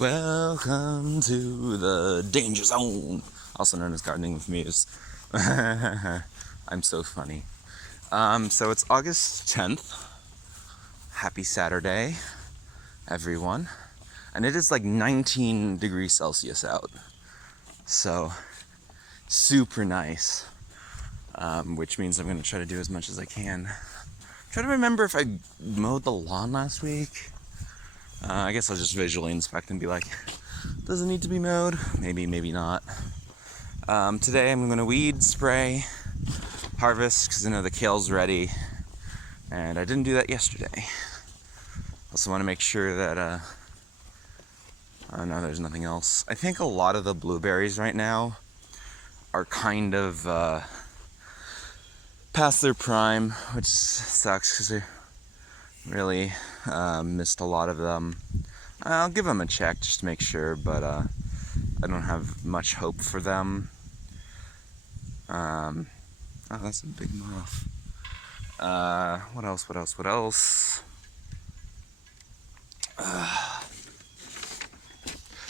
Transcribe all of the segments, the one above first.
Welcome to the danger zone, also known as gardening with Muse. I'm so funny. So it's August 10th. Happy Saturday, everyone. And it is like 19 degrees Celsius out. So super nice. Which means I'm going to try to do as much as I can. Try to remember if I mowed the lawn last week. I guess I'll just visually inspect and be like, does it need to be mowed? Maybe, maybe not. Today I'm going to weed, spray, harvest, because I know the kale's ready. And I didn't do that yesterday. Also want to make sure that, oh no, there's nothing else. I think a lot of the blueberries right now are kind of past their prime, which sucks because I really missed a lot of them. I'll give them a check just to make sure, but I don't have much hope for them. Oh, that's a big moth. What else?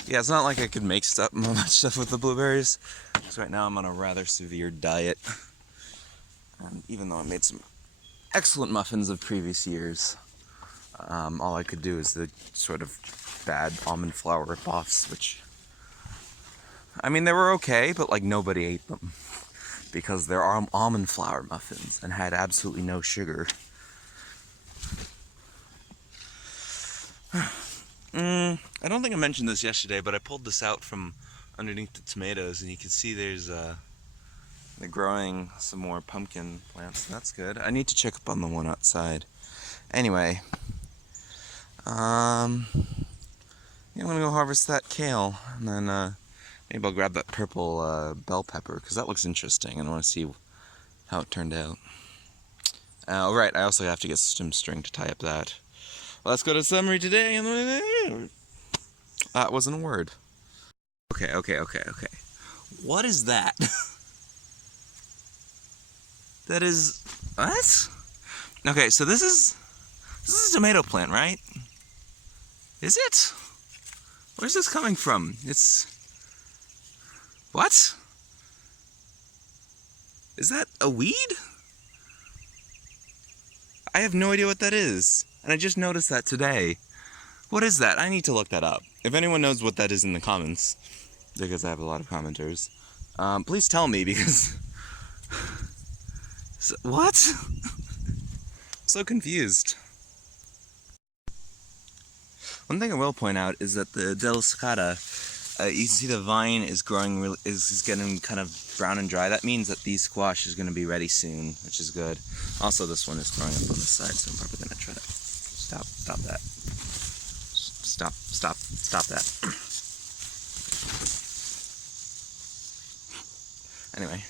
Yeah, it's not like I could make much stuff with the blueberries, because right now I'm on a rather severe diet. And even though I made some excellent muffins of previous years, all I could do is the sort of bad almond flour ripoffs, which, I mean, they were okay, but like nobody ate them because they're almond flour muffins and had absolutely no sugar. I don't think I mentioned this yesterday, but I pulled this out from underneath the tomatoes, and you can see they're growing some more pumpkin plants. That's good. I need to check up on the one outside. Anyway, yeah, I'm gonna go harvest that kale, and then maybe I'll grab that purple bell pepper, because that looks interesting, and I want to see how it turned out. Oh, right, I also have to get some string to tie up that. Let's go to summary today. That wasn't a word. Okay. What is that? That is... what? Okay, so this is a tomato plant, right? Is it? Where's this coming from? It's... what? Is that a weed? I have no idea what that is. And I just noticed that today. What is that? I need to look that up. If anyone knows what that is in the comments, because I have a lot of commenters, please tell me, because... what? So confused. One thing I will point out is that the delicata, you can see the vine is growing, is getting kind of brown and dry. That means that these squash is going to be ready soon, which is good. Also, this one is growing up on the side, so I'm probably going to try to stop that. Stop that. Anyway,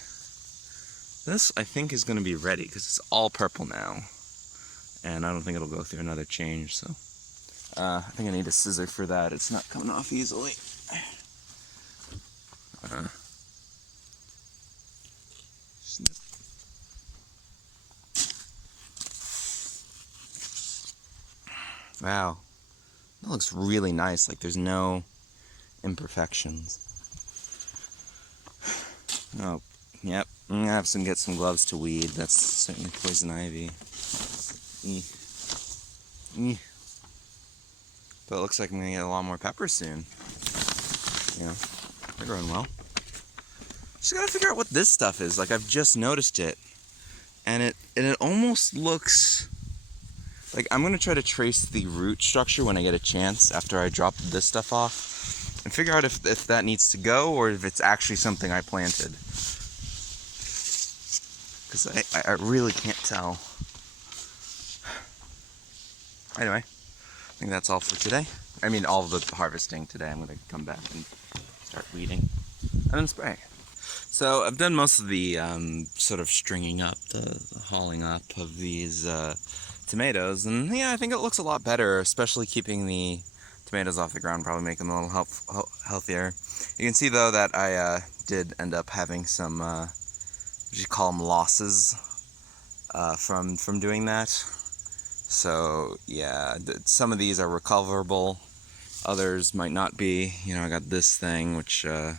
this I think is going to be ready because it's all purple now, and I don't think it'll go through another change, so I think I need a scissor for that. It's not coming off easily. Snip. Wow, that looks really nice. Like there's no imperfections. Oh, yep. I'm gonna have to get some gloves to weed. That's certainly poison ivy. But it looks like I'm gonna get a lot more peppers soon. You know, they're growing well. Just gotta figure out what this stuff is. Like I've just noticed it, and it almost looks like I'm gonna try to trace the root structure when I get a chance after I drop this stuff off, and figure out if that needs to go or if it's actually something I planted. Because I really can't tell. Anyway, I think that's all for today. I mean, all of the harvesting today. I'm going to come back and start weeding and then spray. So I've done most of the sort of stringing up, the hauling up of these tomatoes. And yeah, I think it looks a lot better, especially keeping the tomatoes off the ground, probably making them a little healthier. You can see, though, that I did end up having some... you call them losses from doing that. So yeah, some of these are recoverable, Others might not be. You know, I got this thing, which I'll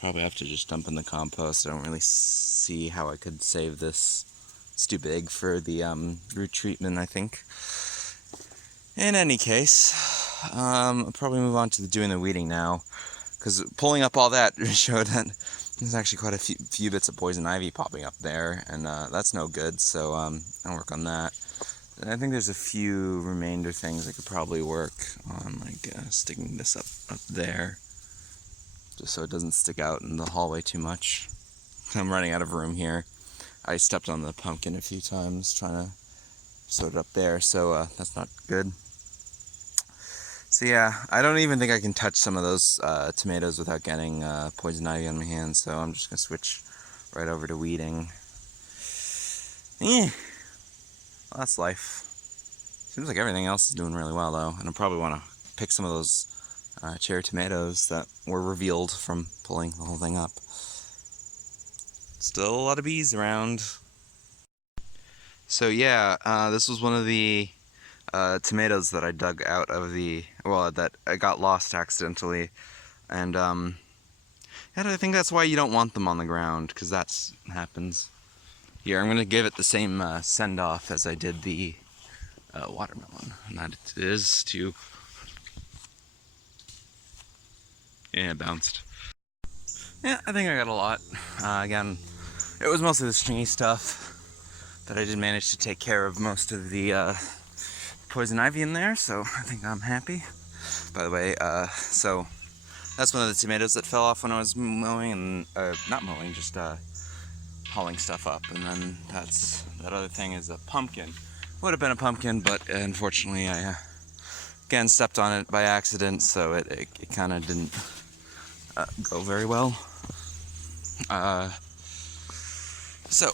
probably have to just dump in the compost. I don't really see how I could save this. It's too big for the root treatment, I think. In any case, I'll probably move on to doing the weeding now, because pulling up all that showed that there's actually quite a few bits of poison ivy popping up there, and that's no good, so I'll work on that. And I think there's a few remainder things I could probably work on, like sticking this up there, just so it doesn't stick out in the hallway too much. I'm running out of room here. I stepped on the pumpkin a few times trying to sort it up there, so that's not good. So yeah, I don't even think I can touch some of those tomatoes without getting poison ivy on my hands, so I'm just going to switch right over to weeding. Well, that's life. Seems like everything else is doing really well though, and I probably want to pick some of those cherry tomatoes that were revealed from pulling the whole thing up. Still a lot of bees around. So yeah, this was one of the tomatoes that I dug out of that I got lost accidentally, and I think that's why you don't want them on the ground, because that happens. Here, I'm going to give it the same send-off as I did the watermelon, and that it is to... Yeah, it bounced. Yeah, I think I got a lot. Again, it was mostly the stringy stuff, but I did manage to take care of most of the poison ivy in there, so I think I'm happy. By the way, so that's one of the tomatoes that fell off when I was mowing, and not mowing, just hauling stuff up. And then that other thing is a pumpkin. Would have been a pumpkin, but unfortunately I again stepped on it by accident, so it kind of didn't go very well. So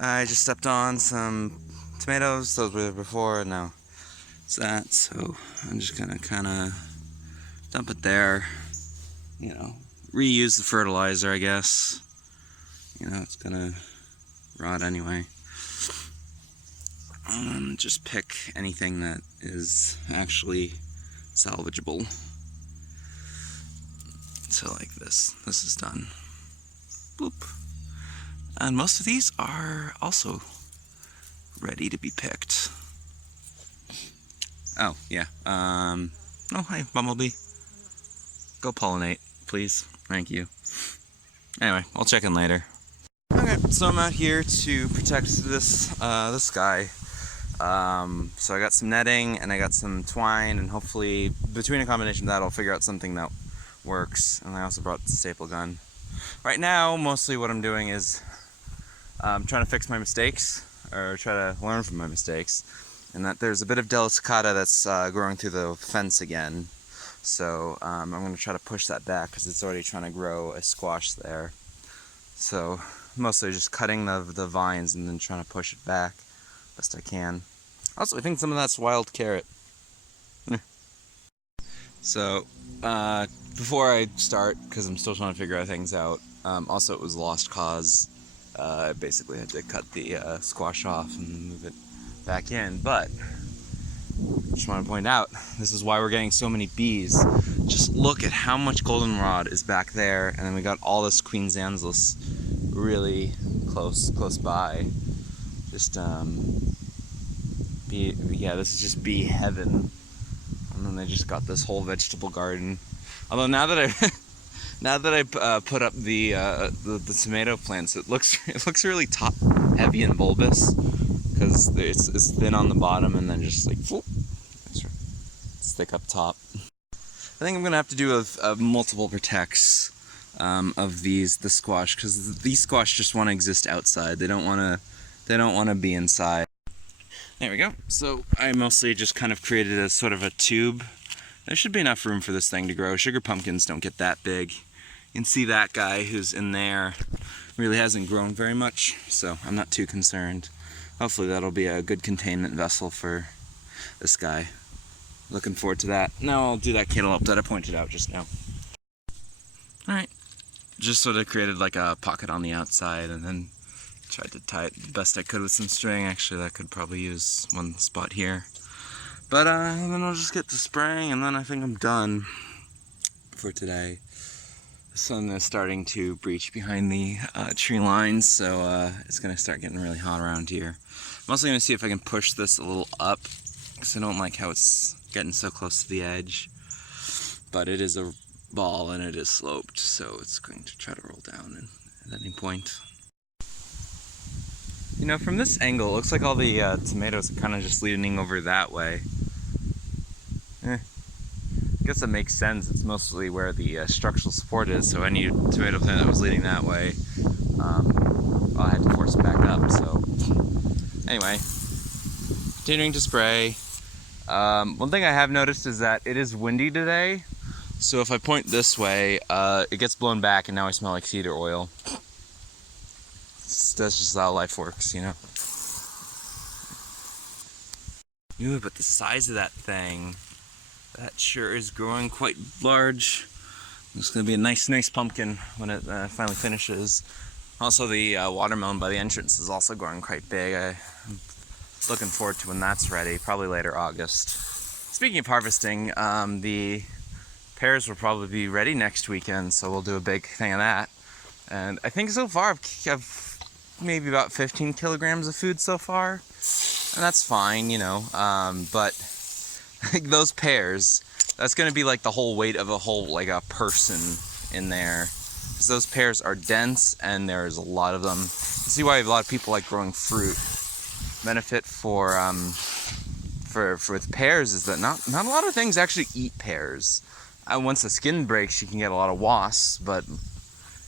I just stepped on some tomatoes. Those were there before, and now it's that. So I'm just gonna kind of dump it there. You know, reuse the fertilizer, I guess. You know, it's gonna rot anyway. Just pick anything that is actually salvageable. So like this is done. Boop. And most of these are also ready to be picked. Oh, yeah. Oh, hi, Bumblebee. Go pollinate, please. Thank you. Anyway, I'll check in later. Okay, so I'm out here to protect this guy. So I got some netting and I got some twine, and hopefully between a combination of that I'll figure out something that works. And I also brought the staple gun. Right now, mostly what I'm doing is trying to fix my mistakes, or try to learn from my mistakes, and that there's a bit of delicata that's growing through the fence again. So I'm going to try to push that back because it's already trying to grow a squash there. So mostly just cutting the vines and then trying to push it back best I can. Also, I think some of that's wild carrot. So before I start, because I'm still trying to figure things out, also it was a lost cause. I basically had to cut the squash off and move it back in, but just want to point out, this is why we're getting so many bees. Just look at how much goldenrod is back there, and then we got all this Queen Zanzilis really close by. Just this is just bee heaven. And then they just got this whole vegetable garden. Although now that I put up the tomato plants, it looks really top heavy and bulbous, because it's thin on the bottom and then just like whoop, it's thick up top. I think I'm gonna have to do a multiple protects of the squash, because these squash just want to exist outside. They don't want to be inside. There we go. So I mostly just kind of created a sort of a tube. There should be enough room for this thing to grow. Sugar pumpkins don't get that big. You can see that guy who's in there really hasn't grown very much, so I'm not too concerned. Hopefully that'll be a good containment vessel for this guy. Looking forward to that. Now I'll do that cantaloupe that I pointed out just now. Alright. Just sort of created like a pocket on the outside, and then tried to tie it the best I could with some string. Actually, that could probably use one spot here. But then I'll just get to spraying, and then I think I'm done for today. The sun is starting to breach behind the tree lines, so it's going to start getting really hot around here. I'm also going to see if I can push this a little up, because I don't like how it's getting so close to the edge. But it is a ball and it is sloped, so it's going to try to roll down at any point. You know, from this angle, it looks like all the tomatoes are kind of just leaning over that way. I guess that makes sense. It's mostly where the structural support is, so any tomato plant that was leaning that way, I had to force it back up. So anyway, continuing to spray. One thing I have noticed is that it is windy today, so if I point this way, it gets blown back, and now I smell like cedar oil. That's just how life works, you know. Ooh, but the size of that thing, that sure is growing quite large. It's going to be a nice pumpkin when it finally finishes. Also, the watermelon by the entrance is also growing quite big. I'm looking forward to when that's ready, probably later August. Speaking of harvesting, the pears will probably be ready next weekend, so we'll do a big thing of that. And I think so far I've maybe about 15 kilograms of food so far, and that's fine, you know. But like those pears, that's gonna be like the whole weight of like a person in there, because those pears are dense and there's a lot of them. You see why a lot of people like growing fruit. Benefit with pears is that not a lot of things actually eat pears. Once the skin breaks, you can get a lot of wasps, but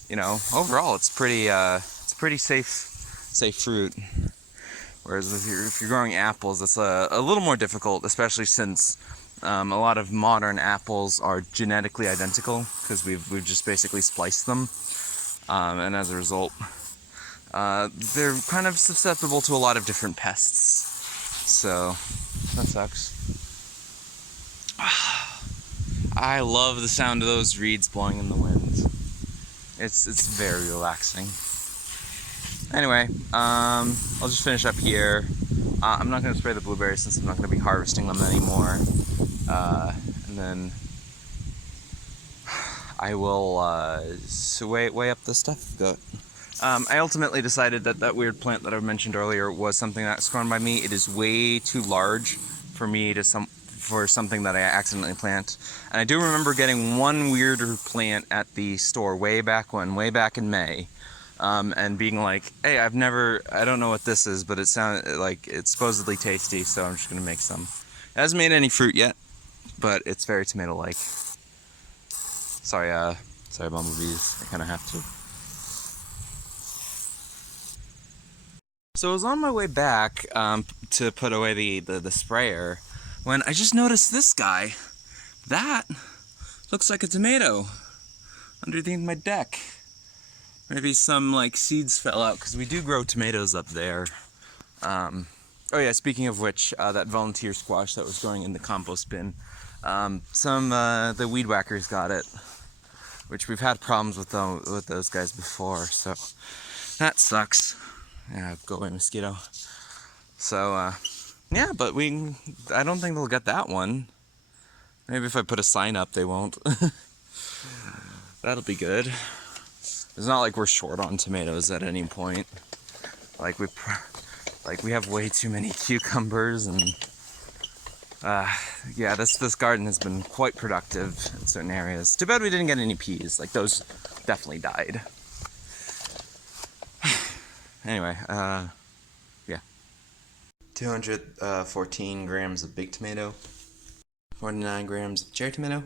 you know, overall it's pretty safe fruit. Whereas if you're growing apples, it's a little more difficult, especially since a lot of modern apples are genetically identical, because we've just basically spliced them, and as a result, they're kind of susceptible to a lot of different pests. So that sucks. I love the sound of those reeds blowing in the wind. It's very relaxing. Anyway, I'll just finish up here. I'm not going to spray the blueberries since I'm not going to be harvesting them anymore. And then I will weigh up the stuff. I ultimately decided that weird plant that I mentioned earlier was something that's grown by me. It is way too large for me for something that I accidentally plant. And I do remember getting one weirder plant at the store way back in May. And being like, hey, I don't know what this is, but it sounded like it's supposedly tasty, so I'm just gonna make some. It hasn't made any fruit yet, but it's very tomato-like. Sorry, bumblebees, I kinda have to. So I was on my way back to put away the sprayer, when I just noticed this guy. That looks like a tomato underneath my deck. Maybe some like seeds fell out, because we do grow tomatoes up there. Oh yeah, speaking of which, that volunteer squash that was growing in the compost bin, the weed whackers got it, which we've had problems with those guys before, so that sucks. Yeah, go away, mosquito. So yeah, but I don't think they'll get that one. Maybe if I put a sign up, they won't. That'll be good. It's not like we're short on tomatoes at any point. Like we have way too many cucumbers, and yeah, this garden has been quite productive in certain areas. Too bad we didn't get any peas. Like those definitely died. Anyway, yeah. 214 grams of big tomato, 49 grams of cherry tomato,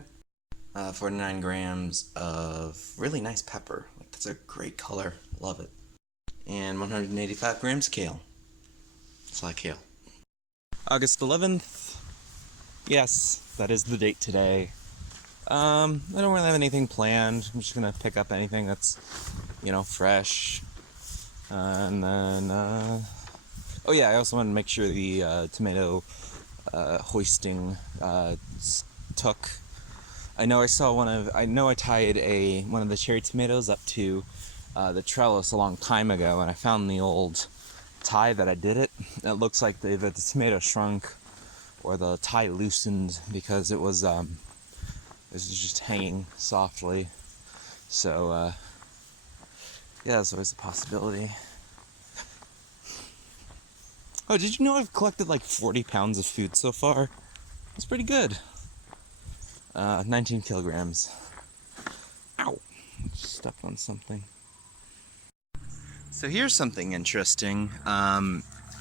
49 grams of really nice pepper. Like, that's a great color. Love it. And 185 grams of kale. It's like kale. August 11th. Yes, that is the date today. I don't really have anything planned. I'm just gonna pick up anything that's, fresh. And then, oh yeah, I also wanted to make sure the tomato hoisting took. I know I tied one of the cherry tomatoes up to the trellis a long time ago, and I found the old tie that I did it. It looks like the tomato shrunk, or the tie loosened because it was just hanging softly. So yeah, that's always a possibility. Oh, did you know I've collected like 40 pounds of food so far? That's pretty good. 19 kilograms. Ow! Just stepped on something. So here's something interesting.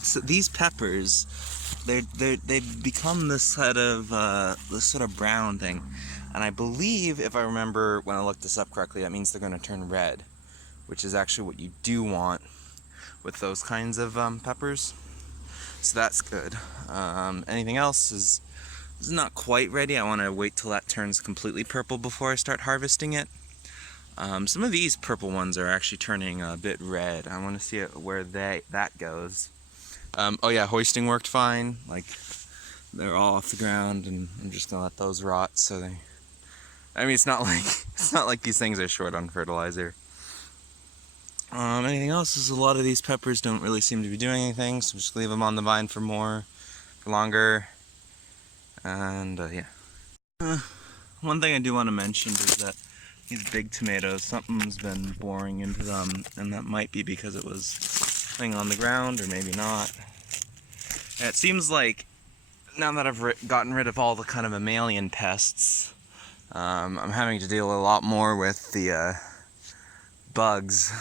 So these peppers, they've become this sort of brown thing, and I believe, if I remember when I looked this up correctly, that means they're going to turn red, which is actually what you do want with those kinds of peppers. So that's good. Anything else is not quite ready. I want to wait till that turns completely purple before I start harvesting it. Some of these purple ones are actually turning a bit red. I want to see where that goes. Oh yeah, hoisting worked fine. Like, they're all off the ground, and I'm just gonna let those rot. So it's not like these things are short on fertilizer. Anything else is a lot of these peppers don't really seem to be doing anything, so just leave them on the vine for longer. And yeah. One thing I do want to mention is that these big tomatoes, something's been boring into them, and that might be because it was laying on the ground, or maybe not. And it seems like now that I've gotten rid of all the kind of mammalian pests, I'm having to deal a lot more with the bugs,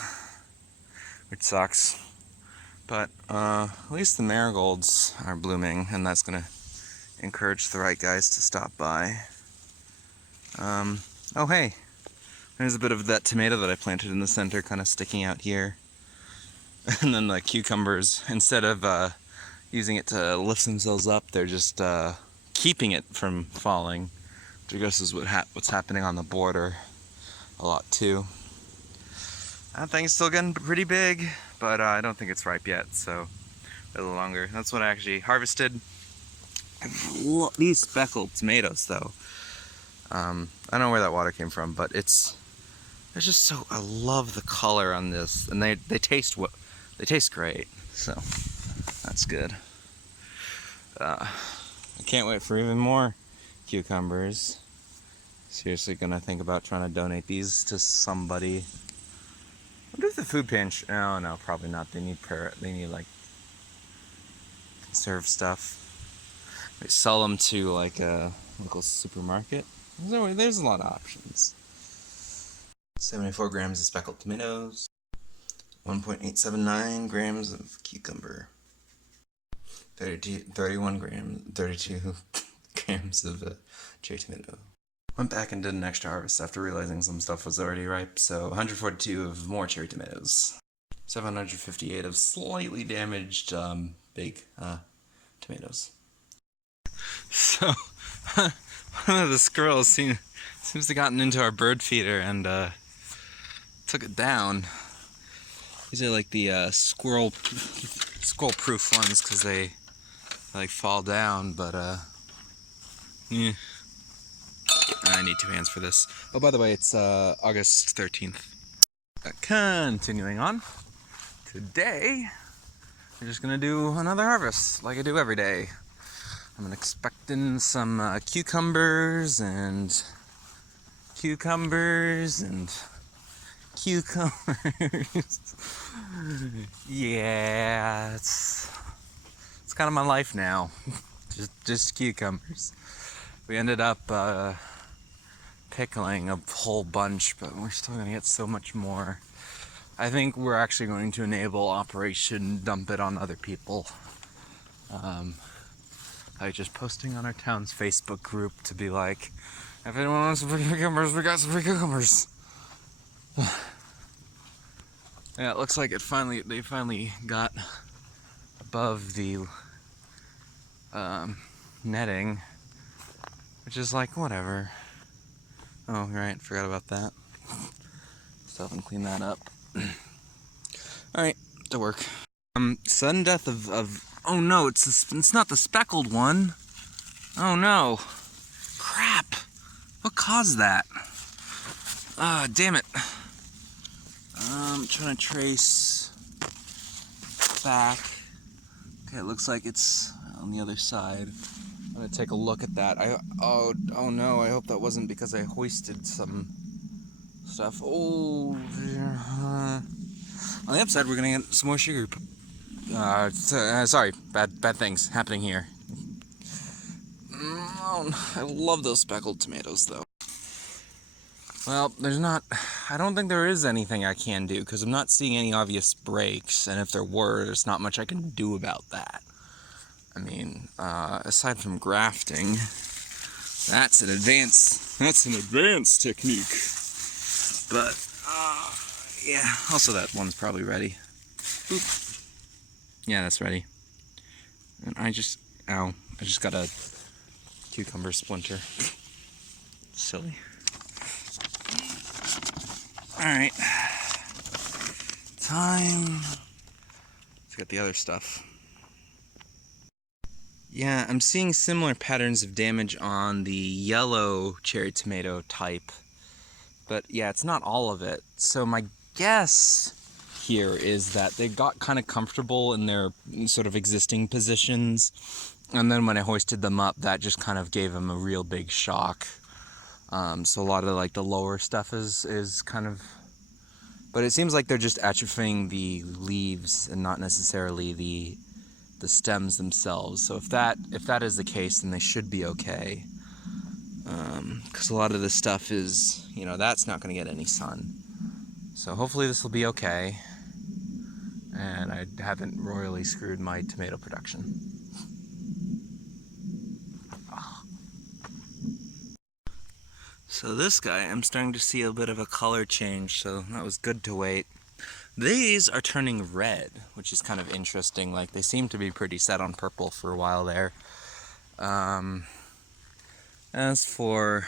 which sucks. But at least the marigolds are blooming, and that's gonna encourage the right guys to stop by. Oh hey, there's a bit of that tomato that I planted in the center kind of sticking out here. And then the cucumbers, instead of using it to lift themselves up, they're just keeping it from falling, which I guess is what's happening on the border a lot too. That thing's still getting pretty big, but I don't think it's ripe yet, so a little longer. That's what I actually harvested. These speckled tomatoes, though. I don't know where that water came from, but they're just so, I love the color on this, and they taste great, so that's good. I can't wait for even more cucumbers. Seriously gonna think about trying to donate these to somebody. What if the food pantry? Oh no, probably not. They need like conserved stuff. They sell them to like a local supermarket. There's a lot of options. 74 grams of speckled tomatoes, 1.879 grams of cucumber, 32 grams of cherry tomato. Went back and did an extra harvest after realizing some stuff was already ripe, so 142 of more cherry tomatoes, 758 of slightly damaged big tomatoes. So, one of the squirrels seems to have gotten into our bird feeder and took it down. These are like the squirrel-proof ones because they like fall down, but yeah. I need 2 hands for this. Oh, by the way, it's August 13th. Continuing on. Today, we're just gonna do another harvest like I do every day. I'm expecting some cucumbers and cucumbers. Yeah, it's kind of my life now. just cucumbers. We ended up pickling a whole bunch, but we're still gonna get so much more. I think we're actually going to enable Operation Dump It on Other People. Like just posting on our town's Facebook group to be like, if anyone wants some free cucumbers, we got some free cucumbers. Yeah, it looks like they finally got above the netting, which is like, whatever. Oh, right, forgot about that. Still haven't cleaned that up. Alright, to work. Sudden death of oh no, it's not the speckled one. Oh no. Crap. What caused that? Ah, damn it. I'm trying to trace back. Okay, it looks like it's on the other side. gonna take a look at that. Oh no, I hope that wasn't because I hoisted some stuff. Oh, on the upside, we're gonna get some more sugar. Sorry, bad things happening here. I love those speckled tomatoes, though. Well, I don't think there is anything I can do, because I'm not seeing any obvious breaks, and if there were, there's not much I can do about that. I mean, aside from grafting, that's an advanced technique. But, yeah, also that one's probably ready. Oop. Yeah, that's ready. And I just got a cucumber splinter. Silly. Alright. Time to get the other stuff. Yeah, I'm seeing similar patterns of damage on the yellow cherry tomato type. But yeah, it's not all of it. So my guess here is that they got kind of comfortable in their sort of existing positions. And then when I hoisted them up, that just kind of gave them a real big shock. So a lot of like the lower stuff is kind of, but it seems like they're just atrophying the leaves and not necessarily the stems themselves. So if that is the case, then they should be okay. Because a lot of this stuff is, that's not going to get any sun. So hopefully this will be okay. And I haven't royally screwed my tomato production. So this guy, I'm starting to see a bit of a color change, so that was good to wait. These are turning red, which is kind of interesting. Like, they seem to be pretty set on purple for a while there. As for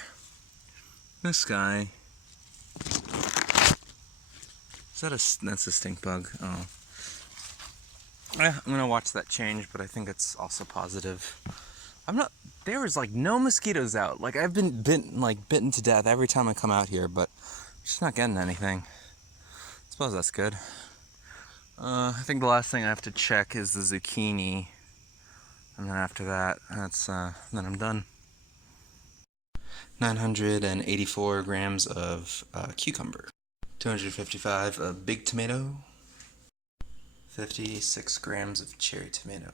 this guy, that's a stink bug. Oh. I'm gonna watch that change, but I think it's also positive. There was like no mosquitoes out. Like, I've been bitten to death every time I come out here, but I'm just not getting anything. I suppose that's good. I think the last thing I have to check is the zucchini, and then after that, then I'm done. 984 grams of cucumber, 255 of big tomato, 56 grams of cherry tomato.